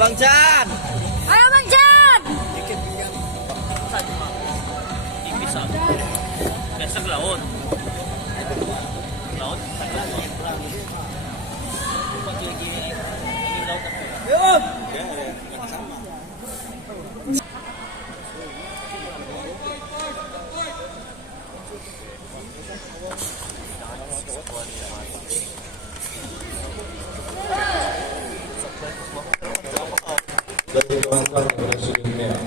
Bang Chan. Ayo Bang Chan. Tipis ah. Biasa ke laut. Laut. Yuk. Dari kawasan Presiden Merah.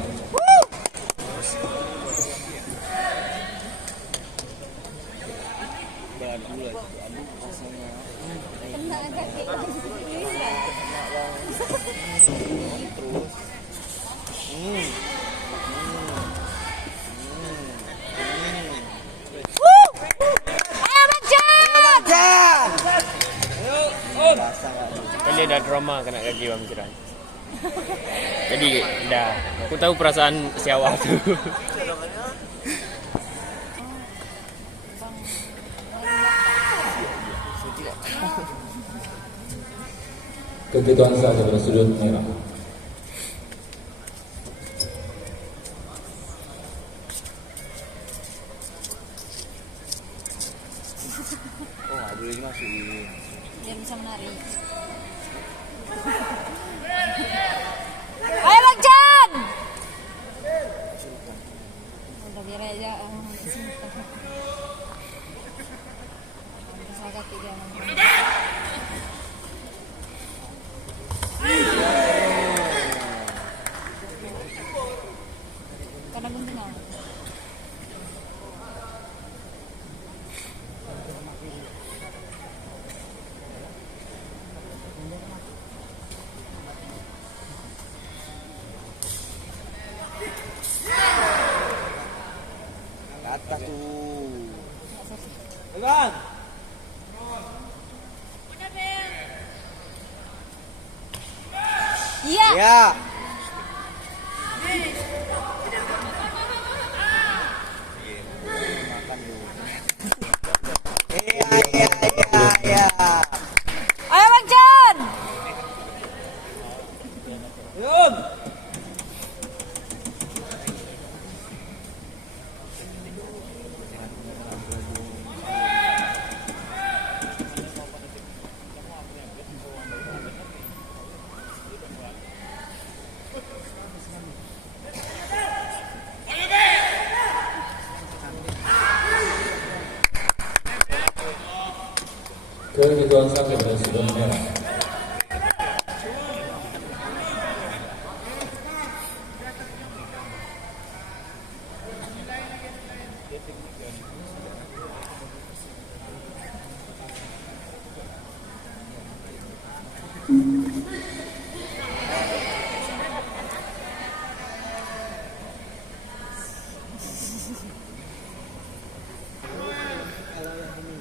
Kan dia dah drama kena kaki Bang Kiran. Jadi dah aku tahu perasaan si awal tu. Kebetulan saja pada sudut merah. Oh, nggak boleh dimasukin. Dia bisa menari. Ayo Bang Chan. Udah biar aja. Bisa kaki dia. Karena gunting aku. Atas tuh. Bang. Iya. Ya. Iya. Ayo Bang Chan. Yuk. Kebetulan saja pada sudut merah.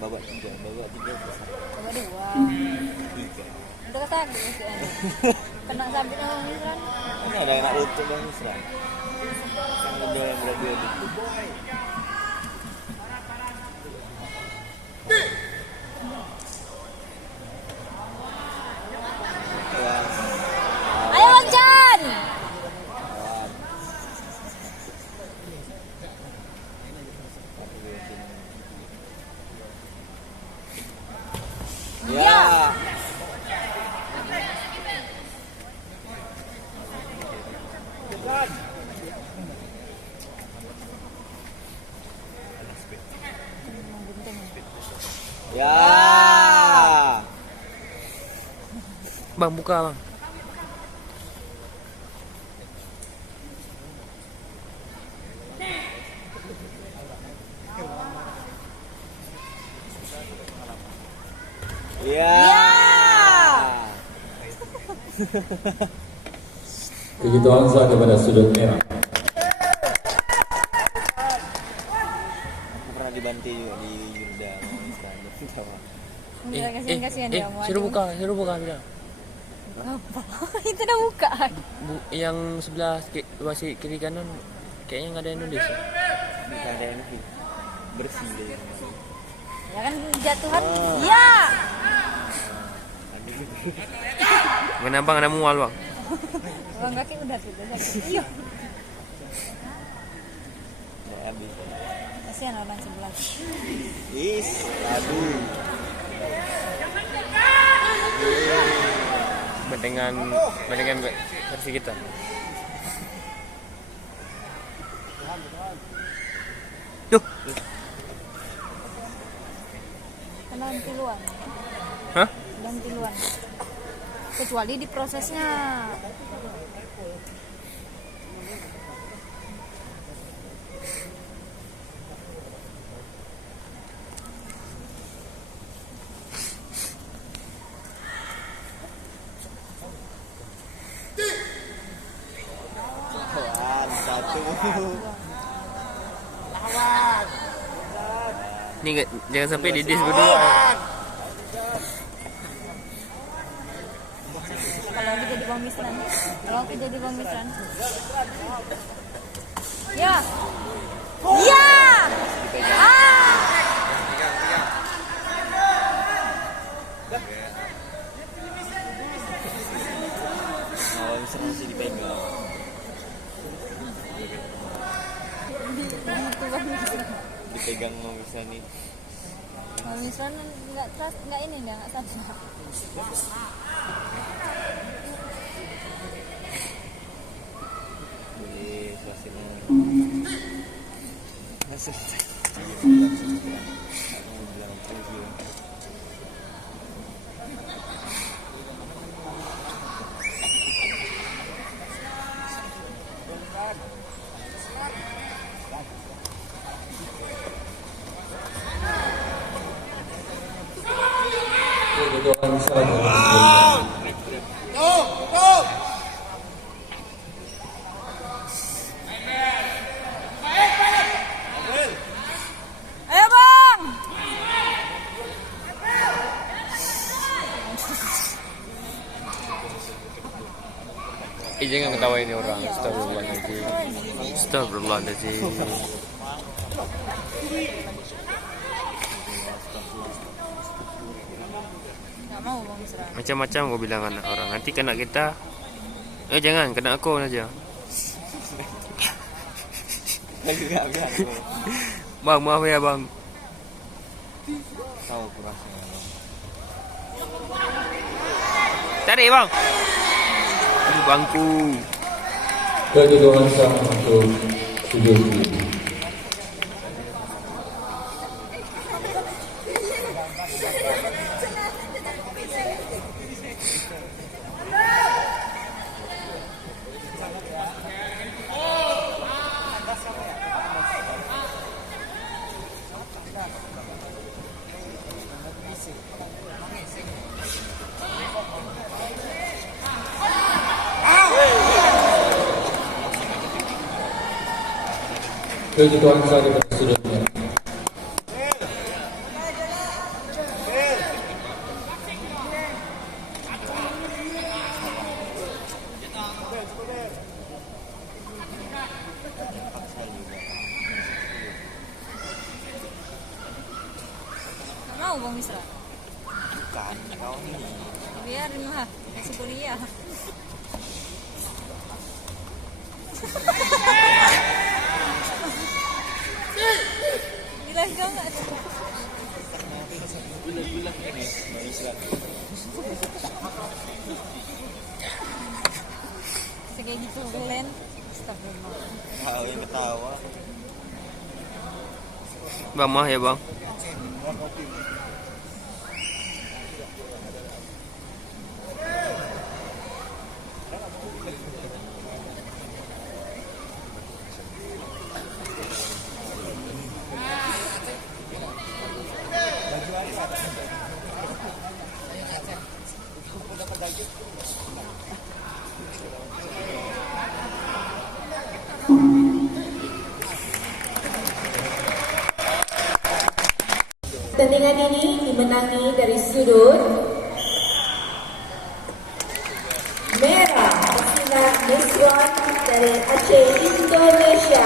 Babak tiga. Coba dua. Udah kata kena sabit Bang Isran. Ini ada anak lucu Bang Isran. Yang udah berarti itu. Ayo Bang Chan. Ya. Ya. Bang buka bang. Ya. Kebetulan saja pada sudut merah. Aku pernah dibantu juga di Yunda. Kasihan dia mau. Suruh buka bilang. Apa? Itu udah buka. Yang sebelah wasit kiri kanan kayaknya nggak ada Indonesia. Bisa ada yang bersih deh. Ya kan jatuhan. Iya. Kenapa nggak ada mual bang? Bang kaki udah tuh, udah sakit. Iya. Udah habis. Kasihan orang sebelah. Is, aduh. Mendingan versi kita. Tuh. Kena tiluan. Hah? Dan tiluan. Kecuali di prosesnya. Wah, satu. Ini jangan sampai di dis berdua. Kalau kita di Bang Misran. Kalau kita di Bang Misran. Ya. Ya. Ah. Kalau misalnya masih dipegang. Dipegang mau bisa nih. Bang Misran nggak trust, nggak ini nggak sadar. Boleh, suasana. Masih. Aku bilang preview. Kedudukan saja bersedia. Ayo Bang. Jangan ketawa ini orang. Astagfirullahaladzim. Astagfirullahaladzim. Nggak mau Bang Misran. Macam-macam gue bilang anak orang. Nanti kena kita. Jangan kena aku aja. Enggak. Bang, maaf ya bang. Tahu kurasnya. Tarik bang. Bangku. Kedudukan sama untuk sudut kiri. Kedudukan saja bersudutnya. Nggak mau Bang Misran. Bukan, kau ini. Biarin lah, masih kuliah. Gila kau nggak? Gila ini, Islam. Kayak gitu Glenn. Astagfirullah. Kau yang ketawa. Bang, maaf ya bang. Pertandingan ini dimenangi dari sudut merah, Sinar Niswan dari Aceh, Indonesia.